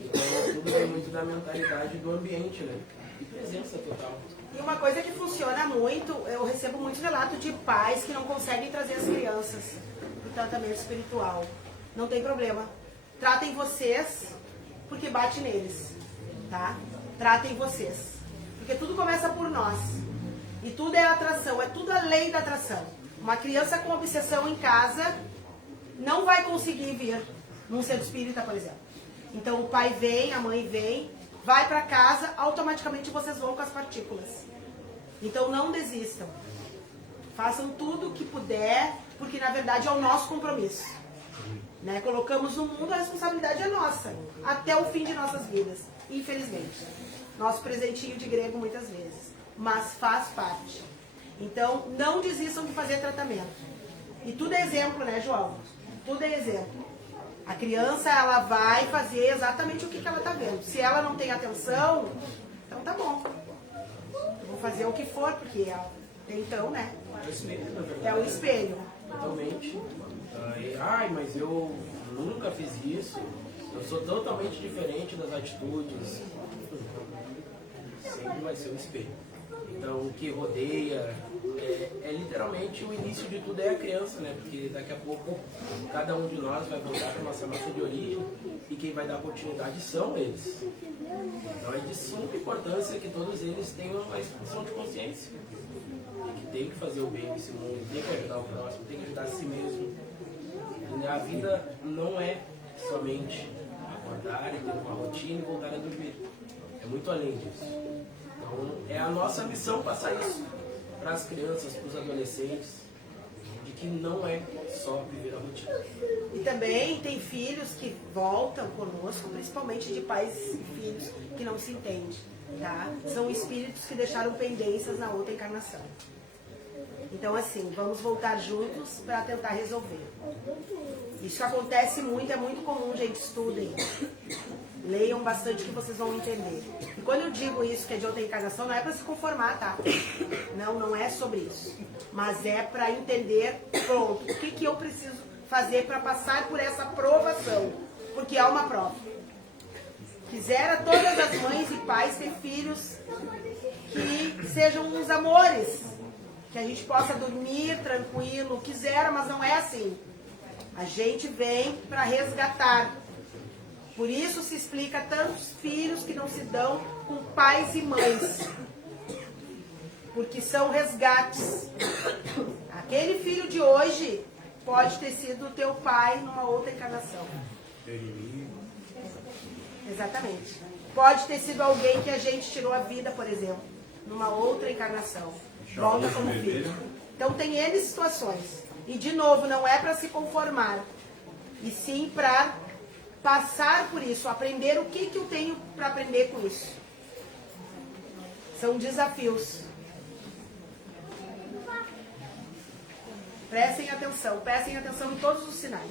Então tudo vem muito da mentalidade do ambiente, né? E presença total. E uma coisa que funciona muito, eu recebo muitos relatos de pais que não conseguem trazer as crianças para o tratamento espiritual. Não tem problema. Tratem vocês, porque bate neles, tá? Tratem vocês. Porque tudo começa por nós. E tudo é atração, é tudo a lei da atração. Uma criança com obsessão em casa não vai conseguir vir num centro espírita, por exemplo. Então o pai vem, a mãe vem, vai para casa, automaticamente vocês vão com as partículas. Então não desistam. Façam tudo o que puder, porque na verdade é o nosso compromisso. Né? Colocamos no mundo, a responsabilidade é nossa, até o fim de nossas vidas, infelizmente. Nosso presentinho de grego muitas vezes, mas faz parte. Então, não desistam de fazer tratamento. E tudo é exemplo, né, João? Tudo é exemplo. A criança, ela vai fazer exatamente o que ela está vendo. Se ela não tem atenção, então tá bom. Eu vou fazer o que for, porque então, né? É o espelho, na verdade. É o espelho. Totalmente. Ai, mas eu nunca fiz isso. Eu sou totalmente diferente das atitudes. Sempre vai ser o espelho. Então, o que rodeia é literalmente o início de tudo é a criança, né? Porque daqui a pouco cada um de nós vai voltar para a nossa massa de origem e quem vai dar continuidade são eles. Então, é de suma importância que todos eles tenham uma expansão de consciência. Que tem que fazer o bem nesse mundo, tem que ajudar o próximo, tem que ajudar a si mesmo. E a vida não é somente acordar e ter uma rotina e voltar a dormir. É muito além disso. Então, é a nossa missão passar isso para as crianças, para os adolescentes, de que não é só viver a rotina. E também tem filhos que voltam conosco, principalmente de pais e filhos que não se entendem, tá? São espíritos que deixaram pendências na outra encarnação. Então, assim, vamos voltar juntos para tentar resolver. Isso acontece muito, é muito comum, gente, estudem. Leiam bastante que vocês vão entender. E quando eu digo isso, que é de outra encarnação, não é para se conformar, tá? Não, não é sobre isso. Mas é para entender, pronto, o que eu preciso fazer para passar por essa provação. Porque é uma prova. Quisera todas as mães e pais ter filhos que sejam uns amores. Que a gente possa dormir tranquilo. Quisera, mas não é assim. A gente vem para resgatar. Por isso se explica tantos filhos que não se dão com pais e mães. Porque são resgates. Aquele filho de hoje pode ter sido teu pai numa outra encarnação. Exatamente. Pode ter sido alguém que a gente tirou a vida, por exemplo, numa outra encarnação. Volta como filho. Então tem N situações. E de novo, não é para se conformar. E sim para passar por isso, aprender o que eu tenho para aprender com isso. São desafios. Prestem atenção em todos os sinais.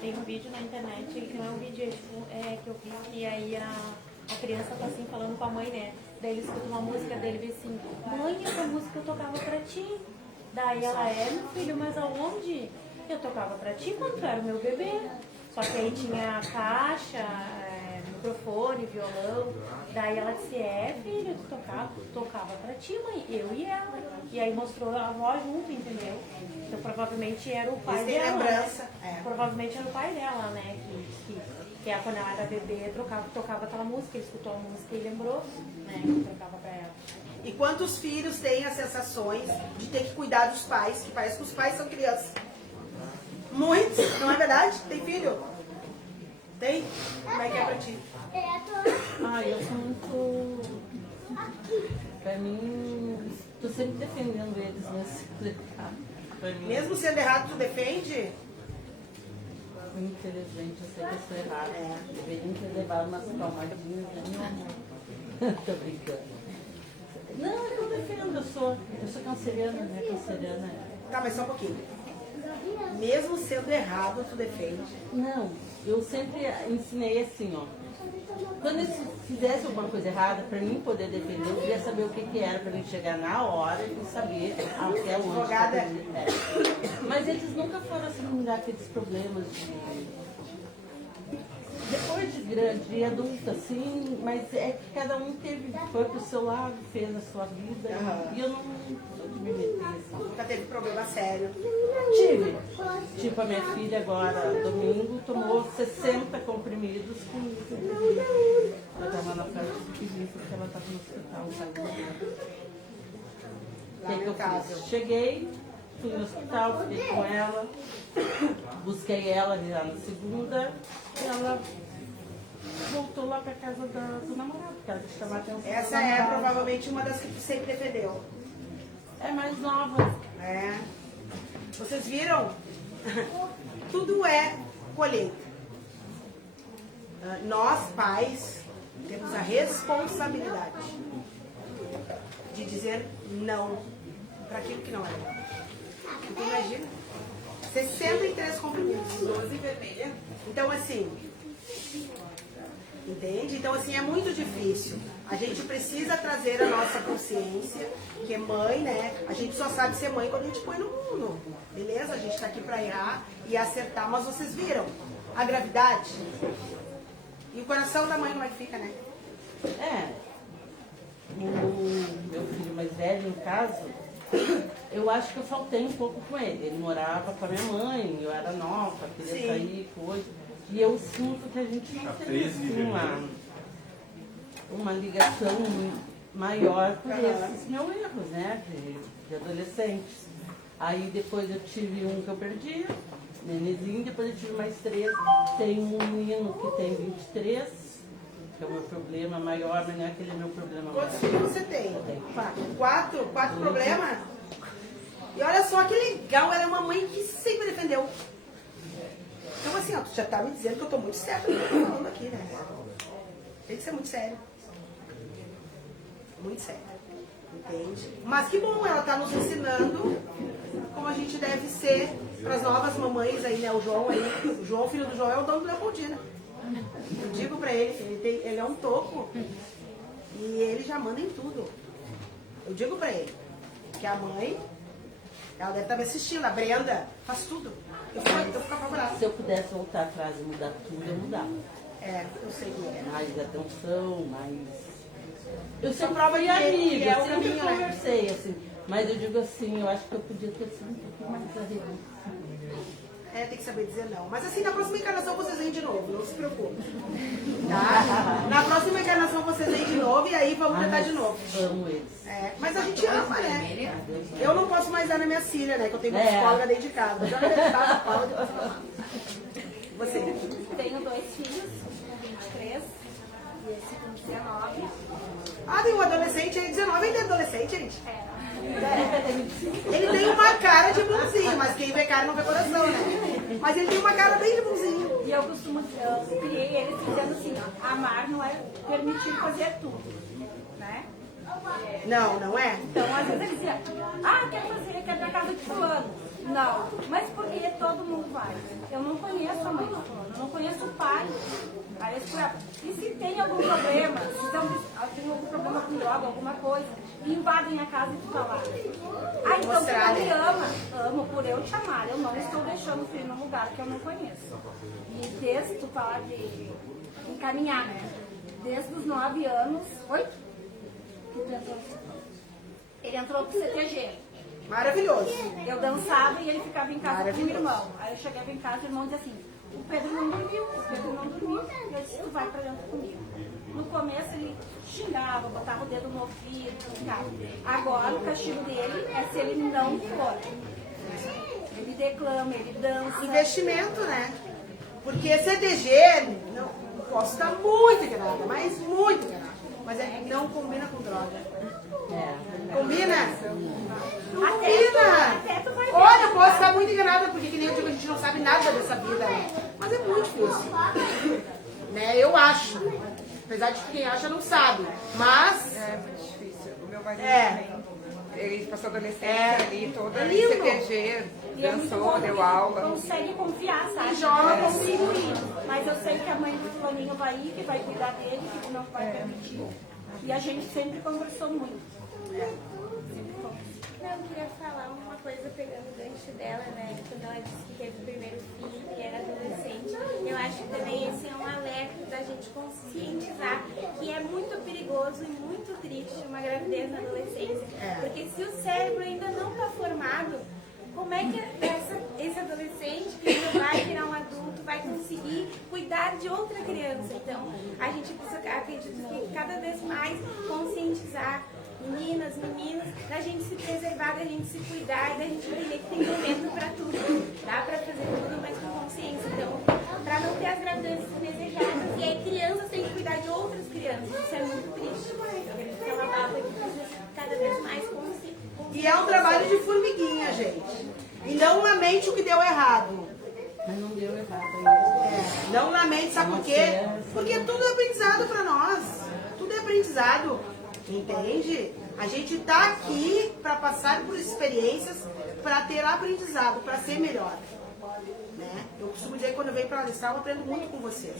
Tem um vídeo na internet, que não é um vídeo que eu vi, e aí a criança tá assim falando com a mãe, né? Daí ele escuta uma música dele e diz assim, mãe, essa música eu tocava pra ti. Daí ela, meu filho, mas aonde? Eu tocava pra ti quando tu era o meu bebê. Só que aí tinha caixa, microfone, violão. Daí ela disse, filho, tu tocava pra ti, mãe, eu e ela. E aí mostrou a avó junto, entendeu? Então provavelmente era o pai dela. Lembrança. Né? Provavelmente era o pai dela, né? Que quando ela era bebê, tocava aquela música, ele escutou a música e lembrou, né? Que tocava pra ela. E quantos filhos têm as sensações de ter que cuidar dos pais, que parece que os pais são crianças? Muitos, não é verdade? Tem filho? Tem? Como é que é pra ti? Eu sou muito... Pra mim, tô sempre defendendo eles nesse recado. Mesmo sendo errado, tu defende? Infelizmente, eu sei que eu sou errada. Deveriam ter levado umas palmadinhas, né, meu amor? Tô brincando. Não, é que eu defendo, eu sou canceriana, né? Canceriana. Tá, mas só um pouquinho. Mesmo sendo errado, tu defende? Não, eu sempre ensinei assim, ó. Quando eles fizessem alguma coisa errada, para mim poder defender, eu queria saber o que era, para mim chegar na hora e saber até onde. Advogada. Mas eles nunca foram assim, me dar aqueles problemas de... Depois de grande, de adulta, assim, mas é que cada um foi pro seu lado, fez a sua vida, e eu não me meti assim. Nunca teve problema sério? Tive. Tipo, a minha filha agora, domingo, tomou 60 comprimidos comigo. Eu estava na fase de serviço porque ela estava no hospital, sabe? O que eu fiz? Cheguei, fui no hospital, fiquei com ela, busquei ela já na segunda, e ela voltou lá para casa do namorado, porque ela quis chamar a atenção. Essa é provavelmente uma das que tu sempre defendeu. É mais nova. É. Vocês viram? Tudo é colheita. Nós, pais, temos a responsabilidade de dizer não para aquilo que não é legal. Então, imagina, 63 comprimidos. 12 vermelha. Então, assim, entende? Então, assim, é muito difícil. A gente precisa trazer a nossa consciência, que é mãe, né? A gente só sabe ser mãe quando a gente põe no mundo. Beleza? A gente tá aqui pra errar e acertar, mas vocês viram a gravidade? E o coração da mãe como é que fica, né? o meu filho mais velho, no caso, eu acho que eu faltei um pouco com ele. Ele morava com a minha mãe, eu era nova, queria sair, coisa. E eu sinto que a gente não tem assim, uma ligação maior por esses meus erros, né, de adolescentes. Aí depois eu tive um que eu perdi, nenenzinho, depois eu tive mais 3. Tem um menino que tem 23, que é o meu problema maior, mas não é aquele meu problema maior. Quantos filhos você tem? Tenho 4. 4? 4 problemas? E olha só que legal, ela é uma mãe que sempre defendeu. Então assim, ó, tu já tá me dizendo que eu tô muito certa no que eu tô falando aqui, né? Tem que ser muito sério. Muito sério. Entende? Mas que bom, ela tá nos ensinando como a gente deve ser para as novas mamães aí, né? O João aí, o João, filho do João, é o dono do Leopoldina. Eu digo pra ele, ele é um toco e ele já manda em tudo. Eu digo pra ele que a mãe, ela deve estar me assistindo, a Brenda, faz tudo. Eu fico apavorada. Se eu pudesse voltar atrás e mudar tudo, eu mudava. É, eu sei que é. Mais atenção, mais... Eu Só sempre prova fui que amiga, é o sempre caminho, né? conversei, assim. Mas eu digo assim, eu acho que eu podia ter sido um pouquinho mais arreglada. É, tem que saber dizer não. Mas assim, na próxima encarnação vocês vêm de novo, não se preocupe. Tá? Na próxima encarnação vocês vêm de novo e aí vamos tentar de novo. Amo eles. É, mas a gente ama, né? Eu não posso mais dar na minha filha, né? Que eu tenho uma psicóloga dentro de casa. Mas ela dentro de casa, Paula, de você. Tenho 2 filhos, com 23 e esse com 19. Ah, tem um adolescente aí, 19, ele é adolescente, gente? É. Ele tem uma cara de bonzinho, mas quem vê cara não vê coração, né? Mas ele tem uma cara bem de bonzinho. E eu criei ele dizendo assim, ó, amar não é permitir fazer tudo, né? Não, não é? Então, às vezes ele dizia, quer ir pra casa de fulano. Não, mas porque todo mundo vai. Eu não conheço a mãe do fulano, eu não conheço o pai. Aí eu disse, e se tem algum problema, se tem algum problema com droga, alguma coisa, e invadem a casa e tu tá lá. Ah, então tu não me ama. Amo por eu te amar, eu não estou deixando tu ir num lugar que eu não conheço. E desde tu falar de encaminhar, né? Desde os 9 anos, 8? Ele entrou pro CTG. Maravilhoso. Eu dançava e ele ficava em casa com o irmão. Aí eu chegava em casa e o irmão dizia assim, o Pedro não dormiu, E eu disse, tu vai pra dentro comigo. No começo ele xingava, botava o dedo no ouvido, ficava. Agora o castigo dele é se ele não for. Ele declama, ele dança. Investimento, né? Porque CTG, não posso estar muito enganada, mas muito enganada. Mas não combina com droga. Combina? Não combina! Olha, eu posso estar muito enganada, porque que nem eu digo, a gente não sabe nada dessa vida, né? Mas é muito difícil. Né? Eu acho. Apesar de que quem acha não sabe. Mas. É muito difícil. O meu marido também. Ele passou adolescência ali, toda ali, CTG, dançou, deu aula. Consegue confiar, sabe? Joga, eu consigo ir. Mas eu sei que a mãe do fulaninho vai ir, que vai cuidar dele, que não vai permitir. E a gente sempre conversou muito. Não, eu queria falar uma coisa pegando o gancho dela, né? Quando ela disse que teve o primeiro filho, que era adolescente. Eu acho que também esse é um alerta da gente conscientizar que é muito perigoso e muito triste uma gravidez na adolescência. Porque se o cérebro ainda não está formado, como é que esse adolescente que ainda vai virar um adulto vai conseguir cuidar de outra criança? Então, a gente precisa, acredito que cada vez mais conscientizar meninas, meninos, da gente se preservar, da gente se cuidar e da gente entender que tem momento para tudo. Dá para fazer tudo, mas com consciência. Então, para não ter as gravidezes desejadas, e aí crianças têm que cuidar de outras crianças. Isso é muito triste. Eu acredito que é uma base que precisa cada vez mais consciente. E é um trabalho de formiguinha, gente. E não lamente o que deu errado. Mas não deu errado ainda. Não lamente, sabe por quê? Porque tudo é aprendizado para nós. Tudo é aprendizado. Entende? A gente tá aqui para passar por experiências, para ter aprendizado, para ser melhor. Né? Eu costumo dizer que quando eu venho para a Alistral, eu aprendo muito com vocês.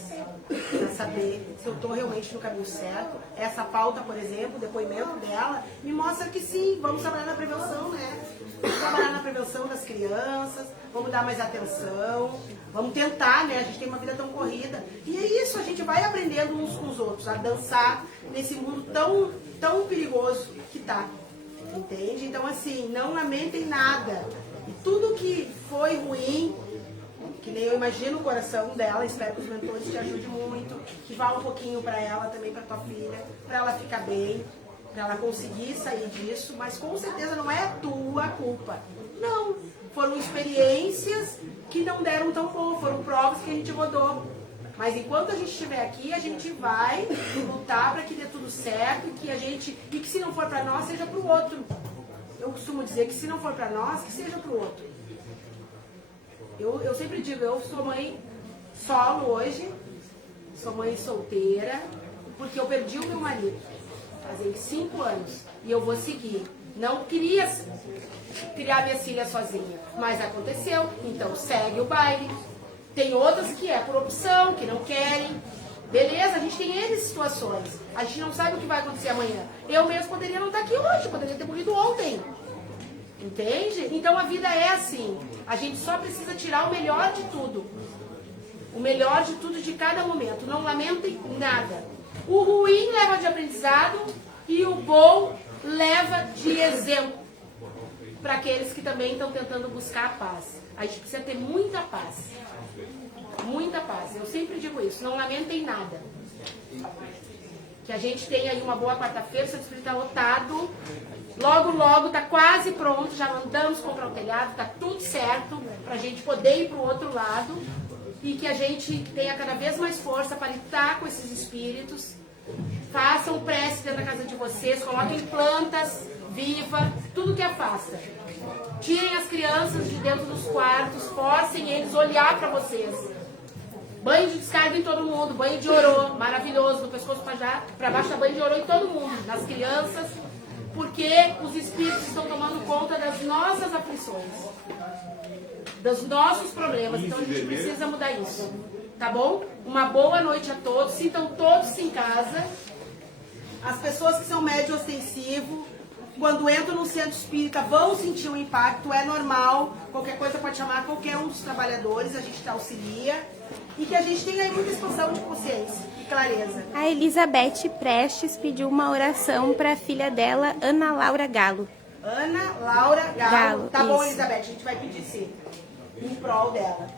Para saber se eu estou realmente no caminho certo. Essa pauta, por exemplo, o depoimento dela, me mostra que sim, vamos trabalhar na prevenção, né? Vamos trabalhar na prevenção das crianças, vamos dar mais atenção, vamos tentar, né? A gente tem uma vida tão corrida. E é isso, a gente vai aprendendo uns com os outros, a dançar nesse mundo tão tão perigoso que tá. Entende? Então, assim, não lamentem nada. E tudo que foi ruim, que nem eu imagino o coração dela, espero que os mentores te ajudem muito, que vá um pouquinho para ela também, para tua filha, para ela ficar bem, para ela conseguir sair disso, mas com certeza não é a tua culpa. Não, foram experiências que não deram tão bom, foram provas que a gente rodou. Mas enquanto a gente estiver aqui, a gente vai lutar para que dê tudo certo, e que se não for para nós, seja para o outro. Eu costumo dizer que se não for para nós, que seja para o outro. Eu sempre digo, eu sou mãe solo hoje, sou mãe solteira, porque eu perdi o meu marido, fazem 5 anos, e eu vou seguir. Não queria criar minha filha sozinha, mas aconteceu, então segue o baile. Tem outras que é por opção, que não querem. Beleza, a gente tem N situações. A gente não sabe o que vai acontecer amanhã. Eu mesmo poderia não estar aqui hoje, poderia ter morrido ontem. Entende? Então a vida é assim. A gente só precisa tirar o melhor de tudo. O melhor de tudo de cada momento. Não lamentem nada. O ruim leva de aprendizado e o bom leva de exemplo para aqueles que também estão tentando buscar a paz. A gente precisa ter muita paz. Muita paz. Eu sempre digo isso. Não lamentem nada. Que a gente tenha aí uma boa quarta-feira. O Centro Espírita está lotado. Logo, logo, está quase pronto. Já mandamos comprar o telhado. Está tudo certo para a gente poder ir para o outro lado. E que a gente tenha cada vez mais força para lidar com esses espíritos. Façam prece dentro da casa de vocês. Coloquem plantas vivas. Tudo que afasta. Tirem as crianças de dentro dos quartos. Forcem eles a olhar para vocês. Banho de descarga em todo mundo, banho de orô, maravilhoso, do pescoço para baixo, banho de orô em todo mundo, nas crianças, porque os espíritos estão tomando conta das nossas aflições, dos nossos problemas, então a gente precisa mudar isso, tá bom? Uma boa noite a todos, sintam todos em casa, as pessoas que são médio ostensivo, quando entram no centro espírita vão sentir um impacto, é normal, qualquer coisa pode chamar qualquer um dos trabalhadores, a gente te auxilia. E que a gente tenha aí muita expansão de consciência e clareza. A Elizabeth Prestes pediu uma oração para a filha dela, Ana Laura Galo. Ana Laura Galo. Tá bom, isso. Elizabeth, a gente vai pedir sim. Em prol dela.